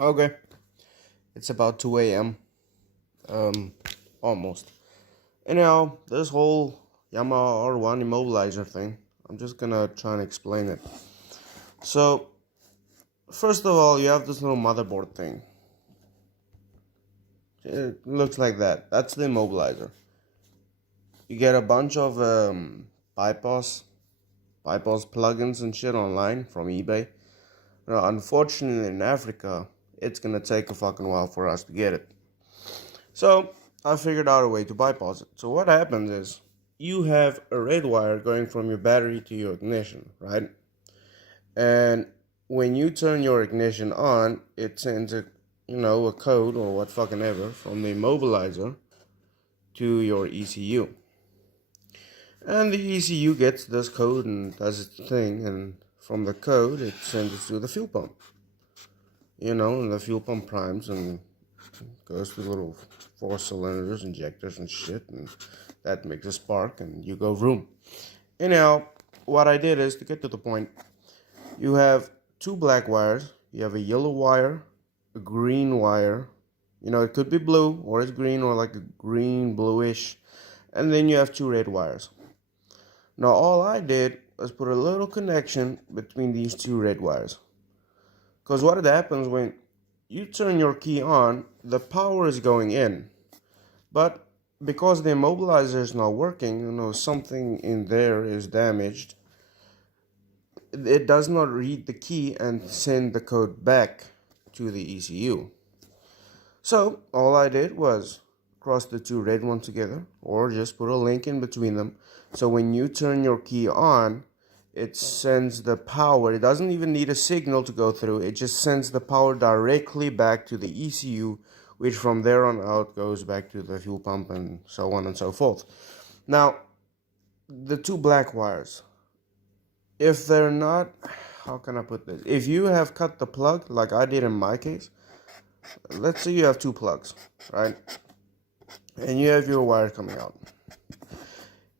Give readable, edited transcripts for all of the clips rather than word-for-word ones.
Okay, it's about 2 a.m. Um, almost. Anyhow, this whole Yamaha R1 immobiliser thing, I'm just gonna try and explain it. So, first of all, you have this little motherboard thing. It looks like that. That's the immobilizer. You get a bunch of bypass plugins and shit online from eBay. Now, unfortunately, in Africa, it's gonna take a fucking while for us to get it. So I figured out a way to bypass it. So what happens is you have a red wire going from your battery to your ignition, right? And when you turn your ignition on, it sends a code or what fucking ever from the immobilizer to your ECU. And the ECU gets this code and does its thing, and from the code it sends it to the fuel pump. And the fuel pump primes and goes through little 4 cylinders, injectors and shit, and that makes a spark and you go vroom. Anyhow, what I did is, to get to the point, you have two black wires, you have a yellow wire, a green wire, it could be blue or it's green or like a green bluish, and then you have two red wires. Now all I did was put a little connection between these two red wires, because what happens when you turn your key on, the power is going in, but because the immobilizer is not working, something in there is damaged, it does not read the key and send the code back to the ECU. So all I did was cross the two red ones together, or just put a link in between them, so when you turn your key on, it sends the power. It doesn't even need a signal to go through. It just sends the power directly back to the ECU, which from there on out goes back to the fuel pump and so on and so forth. Now, the two black wires, if they're not, how can I put this? If you have cut the plug, like I did in my case, let's say you have two plugs, right? And you have your wire coming out.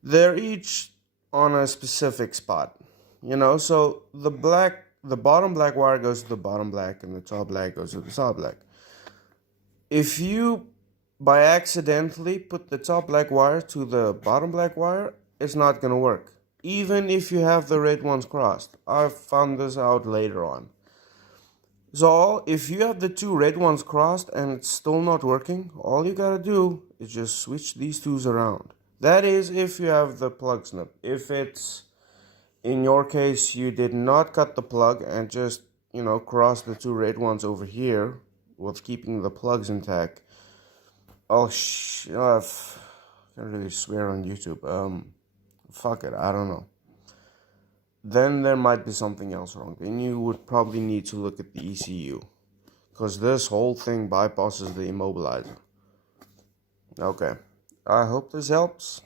They're each on a specific spot, so the bottom black wire goes to the bottom black and the top black goes to the top black. If you by accidentally put the top black wire to the bottom black wire, it's not gonna work, even if you have the red ones crossed. I found this out later on. So if you have the two red ones crossed and it's still not working, all you gotta do is just switch these twos around. That is if you have the plug snip. If it's, in your case, you did not cut the plug and just, cross the two red ones over here with keeping the plugs intact. Oh, I can't really swear on YouTube. Fuck it, I don't know. Then there might be something else wrong. Then you would probably need to look at the ECU, because this whole thing bypasses the immobilizer. Okay, I hope this helps.